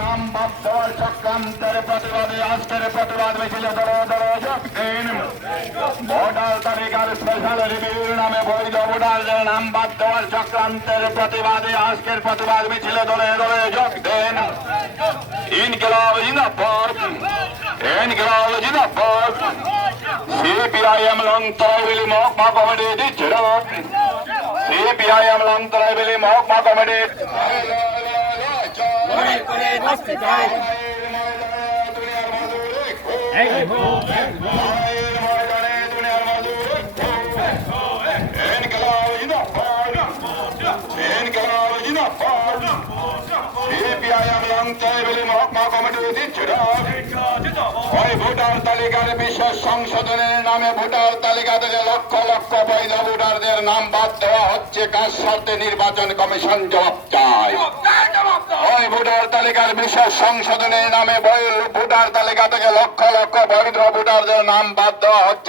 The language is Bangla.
নাম বাদ দেওয়ার চক্রান্তের প্রতিবাদে আজকের প্রতিবাদ মিছিলে ভোটার তালিকার স্পেশাল রিভিউর নামে বৈধ ভোটারদের নাম বাদ দেওয়ার সিপিআইএম লংতরাইবিলি মহকুমা কমিটি দিচ্ছে সিপিআইএম লংতরাইবিলি মহকুমা কমিটি লড়াই করে বাঁচতে চাই এই হোক ওই ভোটার তালিকার বিশেষ সংশোধনের নামে ভোটার তালিকা থেকে লক্ষ লক্ষ বৈধ নাম বাদ দেওয়া হচ্ছে, কার শর্তে নির্বাচন কমিশন জবাব চায়? ওই ভোটার তালিকার বিশেষ সংশোধনের নামে ভোটার তালিকা থেকে লক্ষ লক্ষ বৈধ ভোটারদের নাম বাদ দেওয়া হচ্ছে।